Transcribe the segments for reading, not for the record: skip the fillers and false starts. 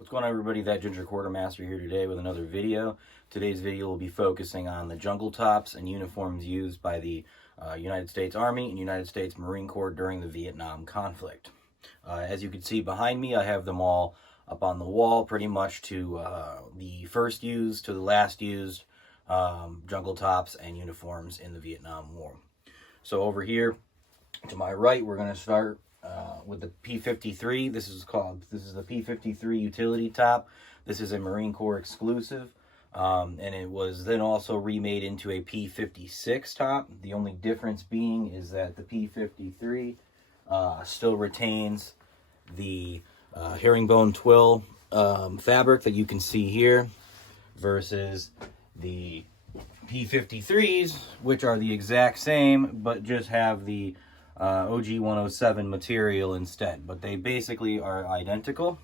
What's going on, everybody? That Ginger Quartermaster here today with another video. Today's video will be focusing on the jungle tops and uniforms used by the United States Army and United States Marine Corps during the Vietnam conflict. As you can see behind me, I have them all up on the wall, pretty much to the first used to the last used jungle tops and uniforms in the Vietnam War. So over here to my right, we're going to start with the P53. This is the P53 utility top. This is a Marine Corps exclusive, and it was then also remade into a P56 top. The only difference being is that the P53 still retains the herringbone twill fabric that you can see here, versus the P53s, which are the exact same but just have the OG 107 material instead, but they basically are identical.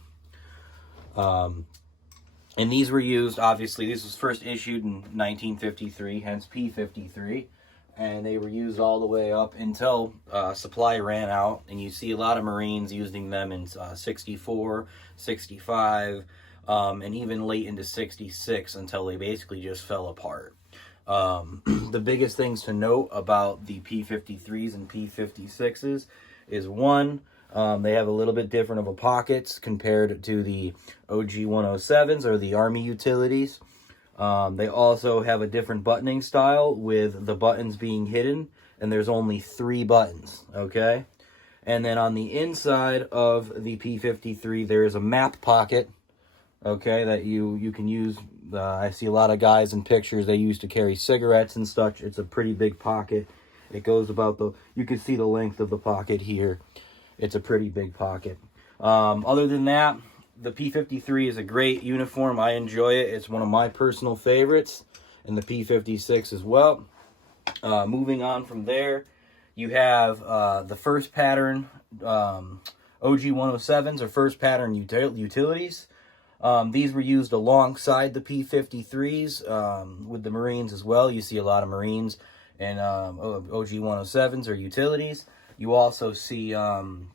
And these were used, obviously, this was first issued in 1953, hence P53, and they were used all the way up until supply ran out, and you see a lot of Marines using them in 64, 65, and even late into 66 until they basically just fell apart. The biggest things to note about the P53s and P56s is, one, they have a little bit different of a pockets compared to the OG 107s or the Army utilities. They also have a different buttoning style, with the buttons being hidden, and there's only 3 buttons, okay? And then on the inside of the P53, there is a map pocket, okay, that you can use. I see a lot of guys in pictures, they used to carry cigarettes and such. It's a pretty big pocket. It goes about you can see the length of the pocket here. It's a pretty big pocket. Other than that, the P53 is a great uniform. I enjoy it. It's one of my personal favorites, and the P56 as well. Moving on from there, you have the first pattern OG 107s, or first pattern utilities. These were used alongside the P53s with the Marines as well. You see a lot of Marines and OG 107s or utilities. You also see some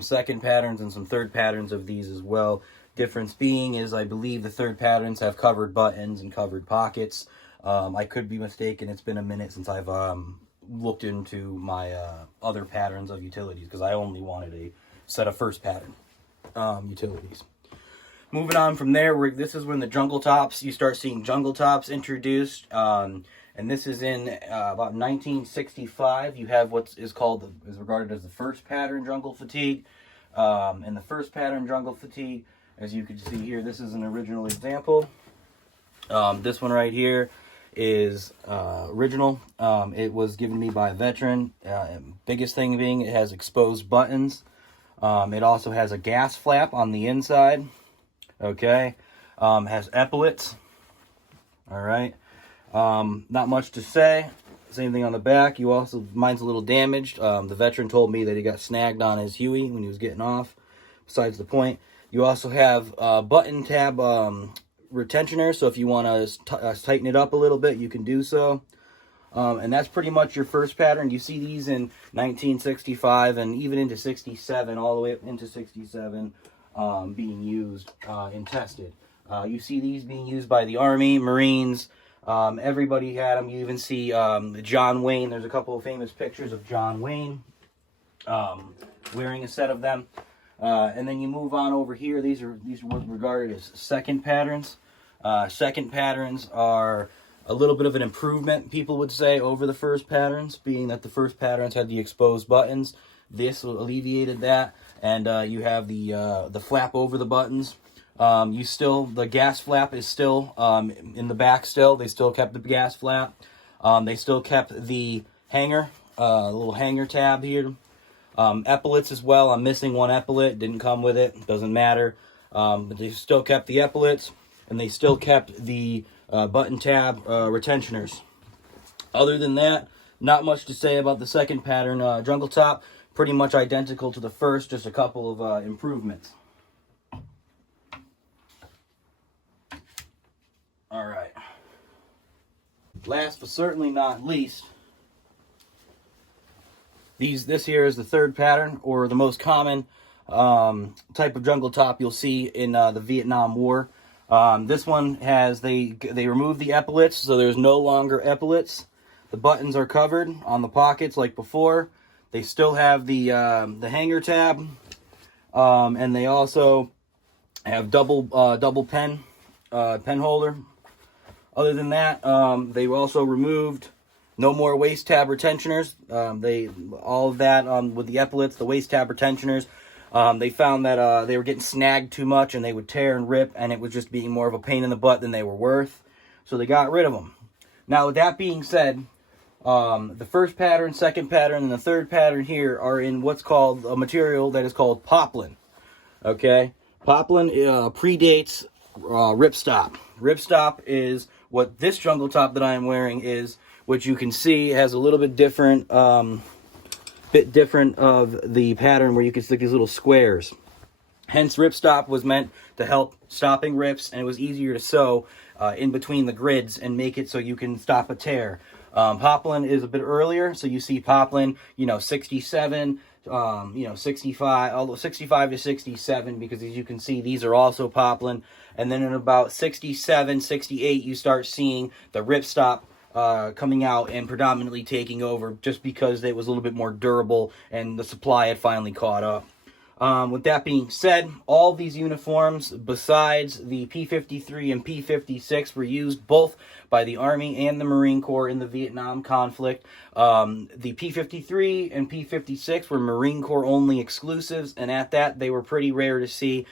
second patterns and some third patterns of these as well. Difference being is, I believe the third patterns have covered buttons and covered pockets. I could be mistaken. It's been a minute since I've looked into my other patterns of utilities, because I only wanted a set of first pattern utilities. Moving on from there, this is when the jungle tops, you start seeing jungle tops introduced, and this is in about 1965. You have what is regarded as the first pattern jungle fatigue, and the first pattern jungle fatigue, as you can see here, this is an original example. This one right here is original. It was given me by a veteran. Biggest thing being, it has exposed buttons. It also has a gas flap on the inside, okay? Has epaulets, all right? Not much to say. Same thing on the back. Mine's a little damaged. The veteran told me that he got snagged on his Huey when he was getting off. Besides the point, you also have button tab retentioner, so if you want to tighten it up a little bit, you can do so. And that's pretty much your first pattern. You see these in 1965 and even into 67, all the way up into 67, being used and tested. You see these being used by the Army, Marines, everybody had them. You even see John Wayne. There's a couple of famous pictures of John Wayne wearing a set of them. And then you move on over here. These are regarded as second patterns. Second patterns are a little bit of an improvement, people would say, over the first patterns, being that the first patterns had the exposed buttons. This alleviated that, and you have the flap over the buttons. The gas flap is still in the back still. They still kept the gas flap. They still kept the hanger, little hanger tab here. Epaulets as well. I'm missing one epaulet. Didn't come with it. Doesn't matter. But they still kept the epaulets, and they still kept the button tab retentioners. Other than that, not much to say about the second pattern jungle top. Pretty much identical to the first, just a couple of improvements. All right. Last but certainly not least, this here is the third pattern, or the most common type of jungle top you'll see in the Vietnam War. This one has, they removed the epaulets, so there's no longer epaulets. The buttons are covered on the pockets like before. They still have the hanger tab, and they also have double pen holder. Other than that, they also removed no more waist tab retentioners. All of that with the epaulets, the waist tab retentioners. They found that they were getting snagged too much and they would tear and rip, and it was just being more of a pain in the butt than they were worth. So they got rid of them. Now, with that being said, the first pattern, second pattern, and the third pattern here are in what's called a material that is called poplin. Okay? Poplin predates ripstop. Ripstop is what this jungle top that I am wearing is, which you can see has a little bit different of the pattern where you can stick these little squares. Hence, ripstop was meant to help stopping rips, and it was easier to sew in between the grids and make it so you can stop a tear. Poplin is a bit earlier, so you see poplin, 67, 65, although 65 to 67, because as you can see, these are also poplin. And then in about 67, 68, you start seeing the ripstop coming out and predominantly taking over, just because it was a little bit more durable and the supply had finally caught up. With that being said, all these uniforms, besides the P53 and P56, were used both by the Army and the Marine Corps in the Vietnam conflict. The P53 and P56 were Marine Corps only exclusives, and at that, they were pretty rare to see,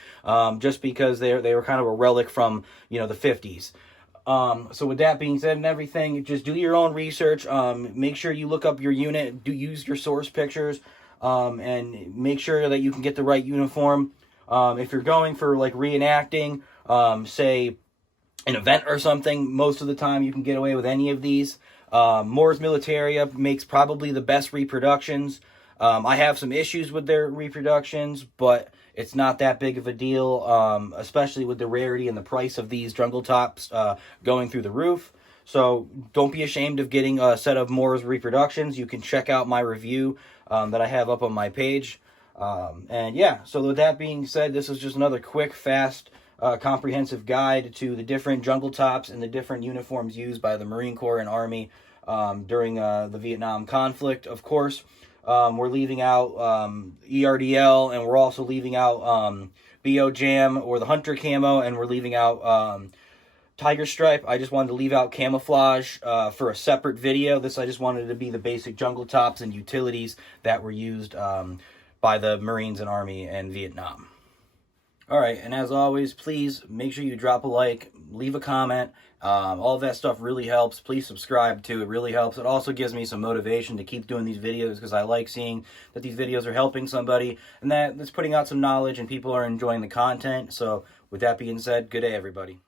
just because they were kind of a relic from, the 50s. So with that being said and everything, just do your own research. Make sure you look up your unit. Use your source pictures. And make sure that you can get the right uniform. If you're going for like reenacting, say an event or something, most of the time you can get away with any of these. Moore's Militaria makes probably the best reproductions. I have some issues with their reproductions, but it's not that big of a deal, especially with the rarity and the price of these jungle tops going through the roof. So don't be ashamed of getting a set of Moore's reproductions. You can check out my review that I have up on my page. And yeah, so with that being said, this is just another quick, fast, comprehensive guide to the different jungle tops and the different uniforms used by the Marine Corps and Army during the Vietnam conflict. Of course, we're leaving out ERDL, and we're also leaving out BO Jam or the Hunter Camo, and we're leaving out Tiger Stripe. I just wanted to leave out camouflage for a separate video. I just wanted to be the basic jungle tops and utilities that were used by the Marines and Army in Vietnam. Alright, and as always, please make sure you drop a like, leave a comment. All of that stuff really helps. Please subscribe too. It really helps. It also gives me some motivation to keep doing these videos, because I like seeing that these videos are helping somebody and that it's putting out some knowledge and people are enjoying the content. So with that being said, good day everybody.